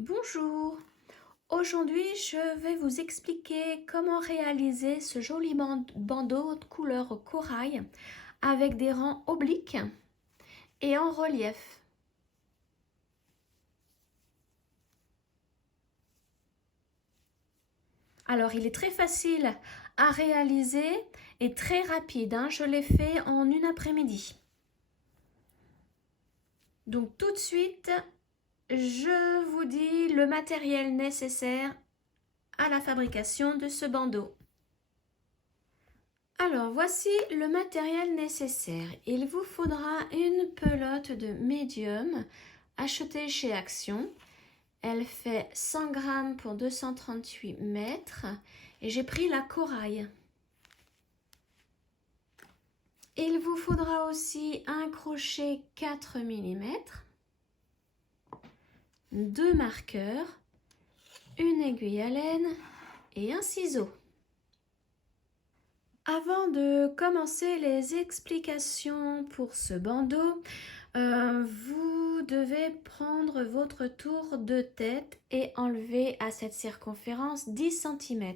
Bonjour, aujourd'hui je vais vous expliquer comment réaliser ce joli bandeau de couleur corail avec des rangs obliques et en relief. Alors il est très facile à réaliser et très rapide, je l'ai fait en une après-midi. Donc tout de suite, je vous dis le matériel nécessaire à la fabrication de ce bandeau. Alors, voici le matériel nécessaire. Il vous faudra une pelote de médium achetée chez Action. Elle fait 100 grammes pour 238 mètres et j'ai pris la corail. Il vous faudra aussi un crochet 4 mm, deux marqueurs, une aiguille à laine et un ciseau. Avant de commencer les explications pour ce bandeau, vous devez prendre votre tour de tête et enlever à cette circonférence 10 cm.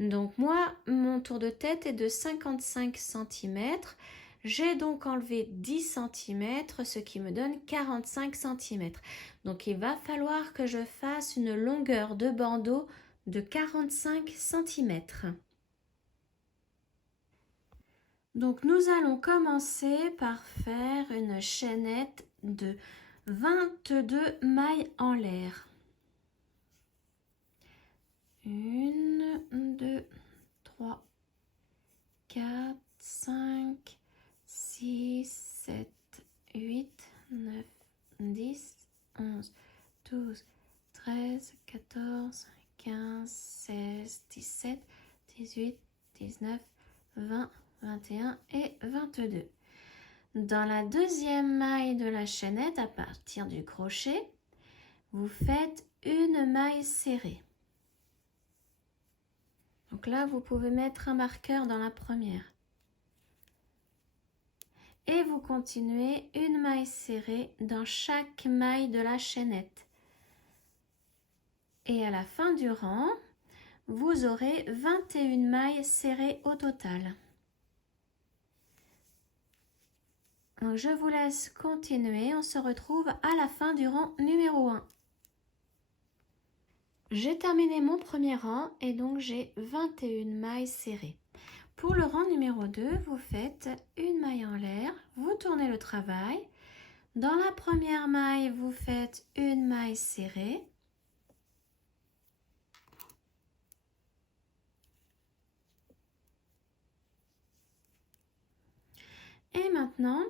Donc moi, mon tour de tête est de 55 cm. J'ai donc enlevé 10 cm, ce qui me donne 45 cm. Donc il va falloir que je fasse une longueur de bandeau de 45 cm. Donc nous allons commencer par faire une chaînette de 22 mailles en l'air. 1, 2, 3, 4, 5, 6, 7, 8, 9, 10, 11, 12, 13, 14, 15, 16, 17, 18, 19, 20, 21 et 22. Dans la deuxième maille de la chaînette, à partir du crochet, vous faites une maille serrée. Donc là, vous pouvez mettre un marqueur dans la première. Et vous continuez une maille serrée dans chaque maille de la chaînette. Et à la fin du rang, vous aurez 21 mailles serrées au total. Donc je vous laisse continuer, on se retrouve à la fin du rang numéro 1. J'ai terminé mon premier rang et donc j'ai 21 mailles serrées. Pour le rang numéro 2, vous faites une maille en l'air, vous tournez le travail. Dans la première maille, vous faites une maille serrée. Et maintenant,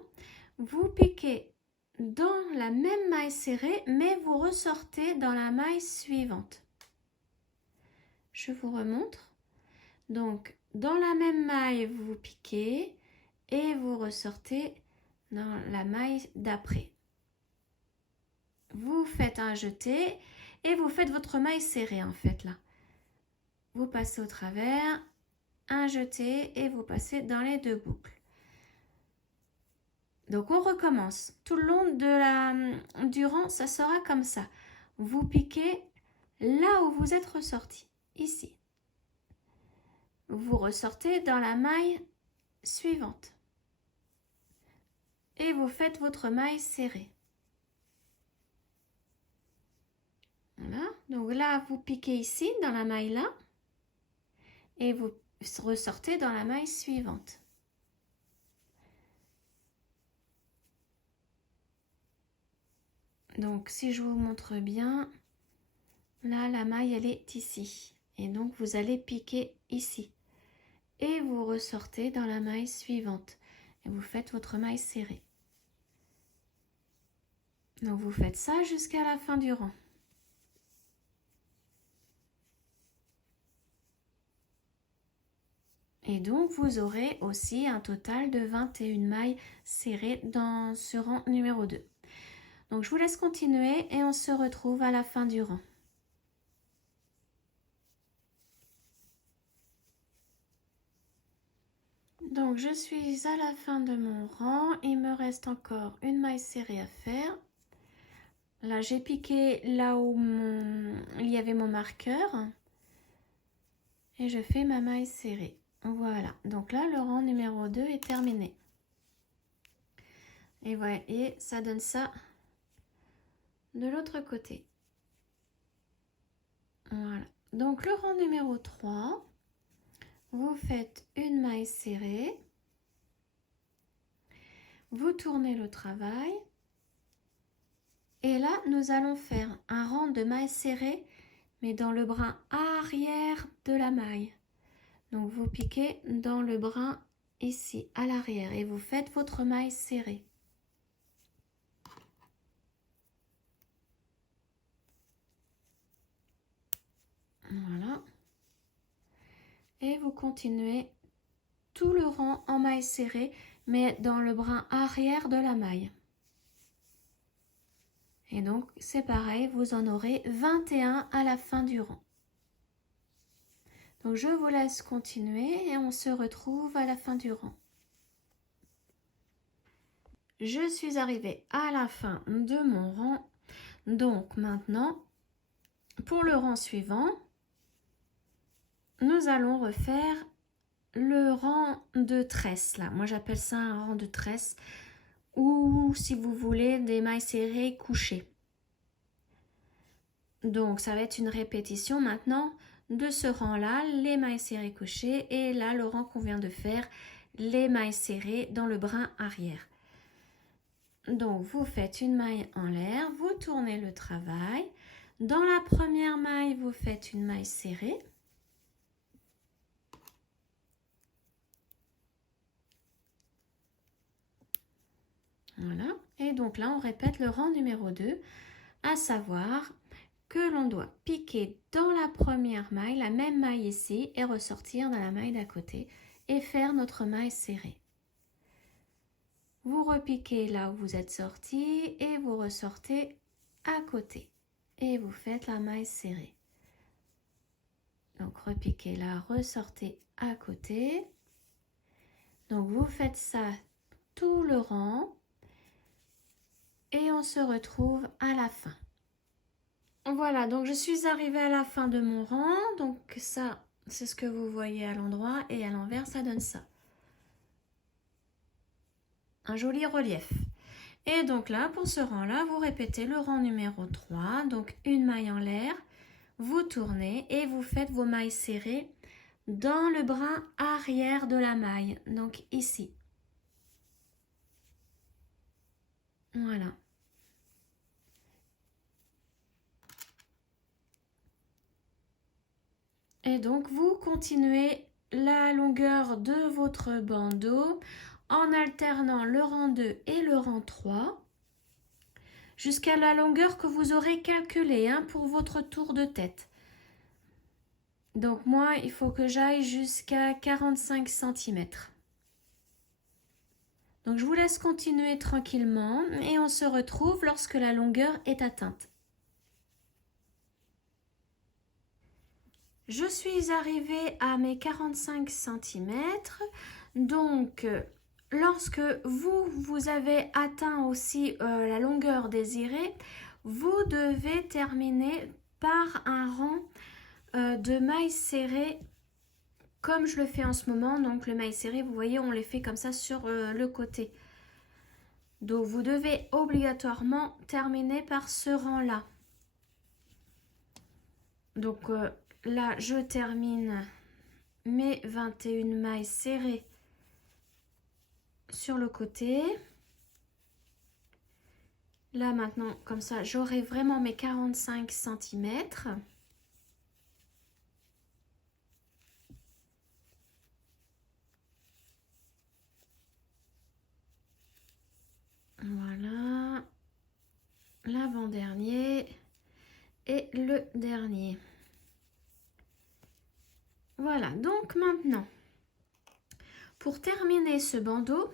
vous piquez dans la même maille serrée, mais vous ressortez dans la maille suivante. Je vous remontre. Donc, dans la même maille, vous piquez et vous ressortez dans la maille d'après. Vous faites un jeté et vous faites votre maille serrée en fait là. Vous passez au travers, un jeté et vous passez dans les deux boucles. Donc on recommence. Tout le long du rang, ça sera comme ça. Vous piquez là où vous êtes ressorti, ici. Vous ressortez dans la maille suivante. Et vous faites votre maille serrée. Voilà. Donc là, vous piquez ici dans la maille là. Et vous ressortez dans la maille suivante. Donc si je vous montre bien, là la maille elle est ici. Et donc vous allez piquer ici. Et vous ressortez dans la maille suivante. Et vous faites votre maille serrée. Donc vous faites ça jusqu'à la fin du rang. Et donc vous aurez aussi un total de 21 mailles serrées dans ce rang numéro 2. Donc je vous laisse continuer et on se retrouve à la fin du rang. Donc je suis à la fin de mon rang, il me reste encore une maille serrée à faire. Là, j'ai piqué là où il y avait mon marqueur. Et je fais ma maille serrée. Voilà. Donc là, le rang numéro 2 est terminé. Et voilà. Et ça donne ça de l'autre côté. Voilà. Donc le rang numéro 3, vous faites une maille serrée. Vous tournez le travail. Et là, nous allons faire un rang de maille serrée, mais dans le brin arrière de la maille. Donc vous piquez dans le brin ici, à l'arrière, et vous faites votre maille serrée. Voilà. Et vous continuez tout le rang en maille serrée, mais dans le brin arrière de la maille. Et donc, c'est pareil, vous en aurez 21 à la fin du rang. Donc, je vous laisse continuer et on se retrouve à la fin du rang. Je suis arrivée à la fin de mon rang. Donc, maintenant, pour le rang suivant, nous allons refaire le rang de tresse. Là, moi, j'appelle ça un rang de tresse ou, si vous voulez, des mailles serrées couchées. Donc, ça va être une répétition maintenant de ce rang-là, les mailles serrées couchées, et là, le rang qu'on vient de faire, les mailles serrées dans le brin arrière. Donc, vous faites une maille en l'air, vous tournez le travail. Dans la première maille, vous faites une maille serrée. Voilà. Et donc là, on répète le rang numéro 2, à savoir que l'on doit piquer dans la première maille, la même maille ici, et ressortir dans la maille d'à côté et faire notre maille serrée. Vous repiquez là où vous êtes sorti et vous ressortez à côté et vous faites la maille serrée. Donc repiquez là, ressortez à côté. Donc vous faites ça tout le rang et on se retrouve à la fin. Voilà, donc je suis arrivée à la fin de mon rang. Donc ça, c'est ce que vous voyez à l'endroit et à l'envers, ça donne ça. Un joli relief. Et donc là, pour ce rang-là, vous répétez le rang numéro 3. Donc une maille en l'air, vous tournez et vous faites vos mailles serrées dans le brin arrière de la maille. Donc ici. Voilà. Et donc, vous continuez la longueur de votre bandeau en alternant le rang 2 et le rang 3 jusqu'à la longueur que vous aurez calculée pour votre tour de tête. Donc moi, il faut que j'aille jusqu'à 45 cm. Donc je vous laisse continuer tranquillement et on se retrouve lorsque la longueur est atteinte. Je suis arrivée à mes 45 cm. Donc, lorsque vous avez atteint aussi la longueur désirée, vous devez terminer par un rang de mailles serrées comme je le fais en ce moment. Donc, le maille serré, vous voyez, on les fait comme ça sur le côté. Donc, vous devez obligatoirement terminer par ce rang-là. Donc, là, je termine mes 21 mailles serrées sur le côté. Là, maintenant, comme ça, j'aurai vraiment mes 45 cm. Voilà. L'avant-dernier et le dernier. Voilà, donc maintenant, pour terminer ce bandeau,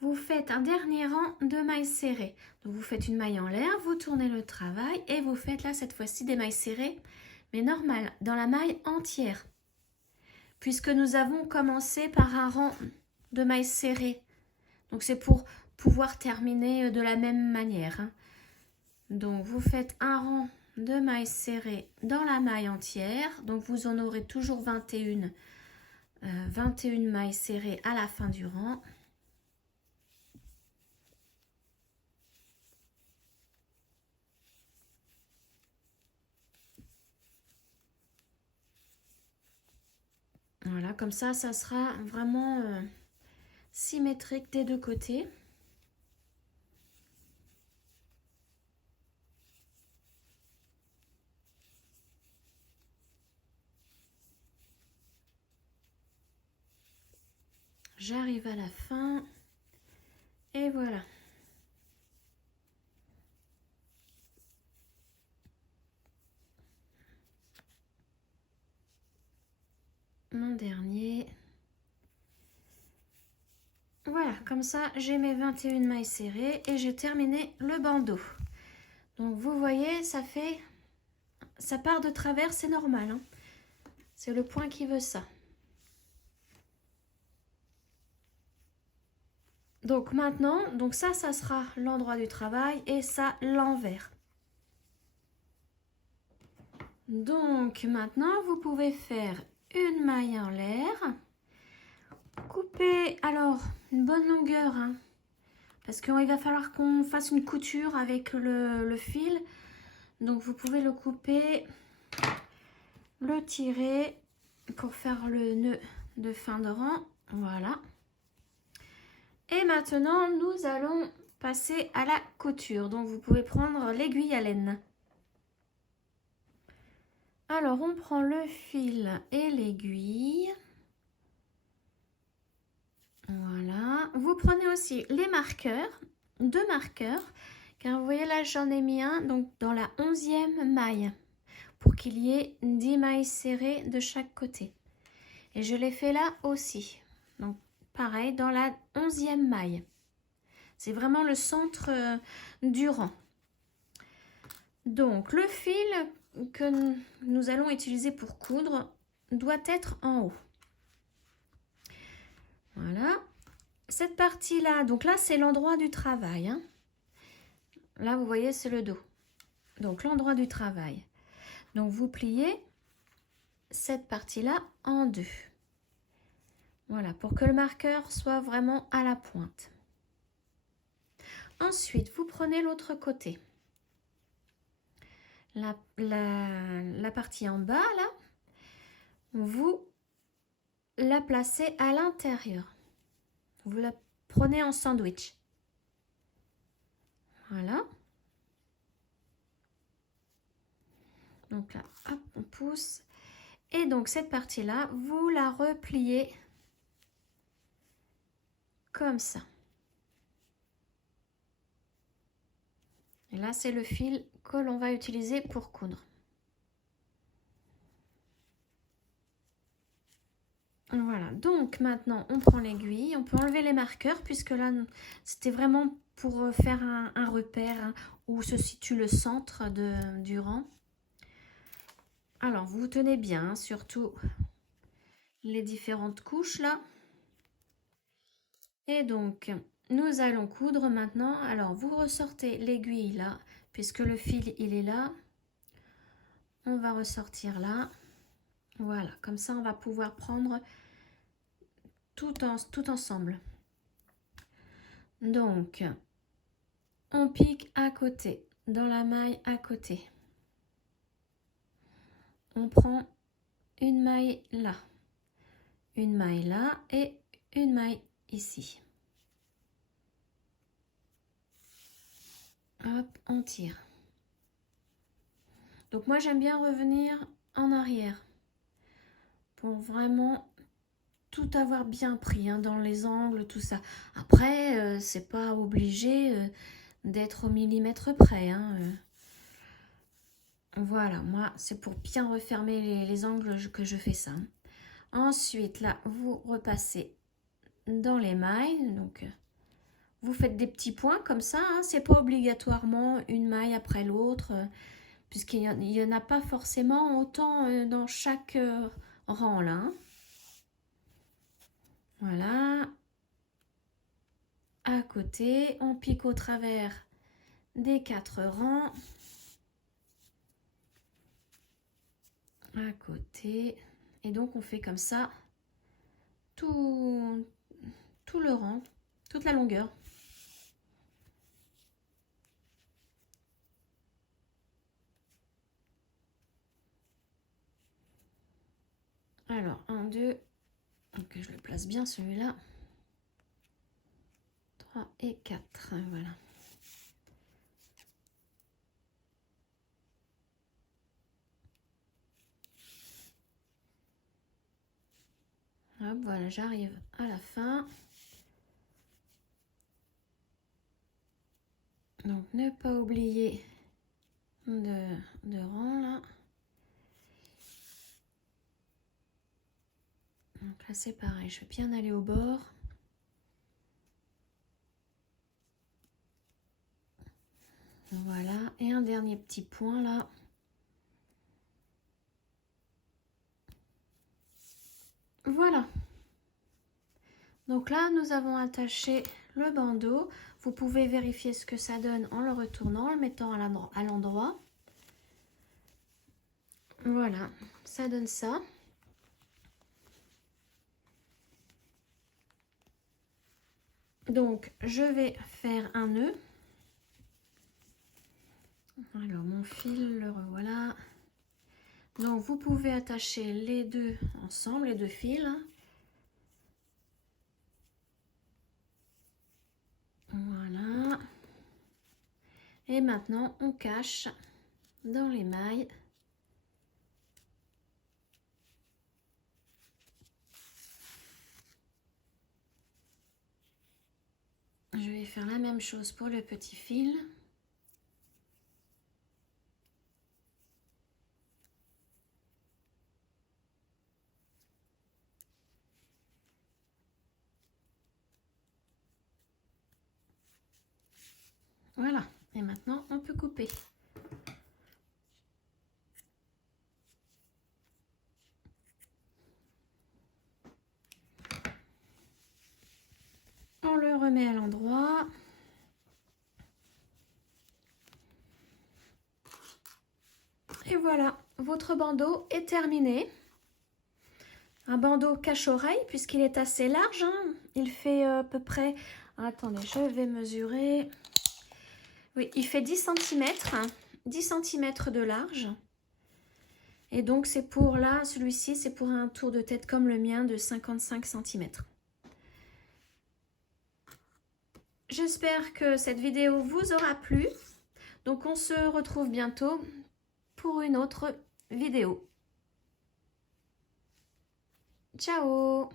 vous faites un dernier rang de mailles serrées. Donc vous faites une maille en l'air, vous tournez le travail et vous faites là cette fois-ci des mailles serrées, mais normales, dans la maille entière. Puisque nous avons commencé par un rang de mailles serrées. Donc c'est pour pouvoir terminer de la même manière. Donc vous faites un rang de mailles serrées dans la maille entière. Donc vous en aurez toujours 21 mailles serrées à la fin du rang. Voilà, comme ça sera vraiment symétrique des deux côtés. J'arrive à la fin et voilà. Mon dernier. Voilà, comme ça j'ai mes 21 mailles serrées et j'ai terminé le bandeau. Donc vous voyez, ça part de travers, c'est normal, hein. C'est le point qui veut ça. Donc maintenant, ça sera l'endroit du travail et ça l'envers. Donc maintenant, vous pouvez faire une maille en l'air. Couper, alors, une bonne longueur, hein, parce qu'il va falloir qu'on fasse une couture avec le fil. Donc vous pouvez le couper, le tirer pour faire le nœud de fin de rang. Voilà. Et maintenant, nous allons passer à la couture. Donc vous pouvez prendre l'aiguille à laine. Alors on prend le fil et l'aiguille. Voilà. Vous prenez aussi les marqueurs, 2 marqueurs, car vous voyez là j'en ai mis un donc dans la 11e maille pour qu'il y ait 10 mailles serrées de chaque côté. Et je l'ai fait là aussi. Donc pareil dans la 11e maille. C'est vraiment le centre du rang. Donc le fil que nous allons utiliser pour coudre doit être en haut. Voilà. Cette partie-là, donc là c'est l'endroit du travail, hein. Là vous voyez c'est le dos. Donc l'endroit du travail. Donc vous pliez cette partie-là en deux. Voilà, pour que le marqueur soit vraiment à la pointe. Ensuite, vous prenez l'autre côté. La partie en bas, là, vous la placez à l'intérieur. Vous la prenez en sandwich. Voilà. Donc là, hop, on pousse. Et donc cette partie-là, vous la repliez comme ça. Et là, c'est le fil que l'on va utiliser pour coudre. Voilà, donc maintenant, on prend l'aiguille. On peut enlever les marqueurs puisque là, c'était vraiment pour faire un repère, hein, où se situe le centre du rang. Alors, vous tenez bien, hein, surtout les différentes couches là. Et donc, nous allons coudre maintenant. Alors, vous ressortez l'aiguille là, puisque le fil, il est là. On va ressortir là. Voilà, comme ça, on va pouvoir prendre tout ensemble. Donc, on pique à côté, dans la maille à côté. On prend une maille là et une maille ici. Hop, on tire. Donc moi j'aime bien revenir en arrière pour vraiment tout avoir bien pris, hein, dans les angles, tout ça. Après, c'est pas obligé d'être au millimètre près, hein. Voilà, moi c'est pour bien refermer les angles que je fais ça. Ensuite, là, vous repassez dans les mailles. Donc, vous faites des petits points comme ça, hein. C'est pas obligatoirement une maille après l'autre, puisqu'il n'y en a pas forcément autant dans chaque rang là, hein. Voilà. À côté, on pique au travers des 4 rangs à côté. Et donc on fait comme ça tout le rang, toute la longueur. Alors 1, 2, donc je le place bien celui-là. 3 et 4, voilà. Hop, voilà, j'arrive à la fin. Donc ne pas oublier de rang là. Donc là c'est pareil, je vais bien aller au bord. Voilà, et un dernier petit point là. Voilà. Donc là, nous avons attaché le bandeau. Vous pouvez vérifier ce que ça donne en le retournant, en le mettant à l'endroit. Voilà, ça donne ça. Donc, je vais faire un nœud. Alors, mon fil, le revoilà. Donc, vous pouvez attacher les deux ensemble, les deux fils. Voilà. Et maintenant, on cache dans les mailles. Je vais faire la même chose pour le petit fil. Voilà, et maintenant on peut couper. On le remet à l'endroit. Et voilà, votre bandeau est terminé. Un bandeau cache-oreille puisqu'il est assez large, hein. Il fait à peu près... Attendez, je vais mesurer. Oui, il fait 10 cm, 10 cm de large. Et donc c'est pour là, celui-ci, c'est pour un tour de tête comme le mien de 55 cm. J'espère que cette vidéo vous aura plu. Donc on se retrouve bientôt pour une autre vidéo. Ciao!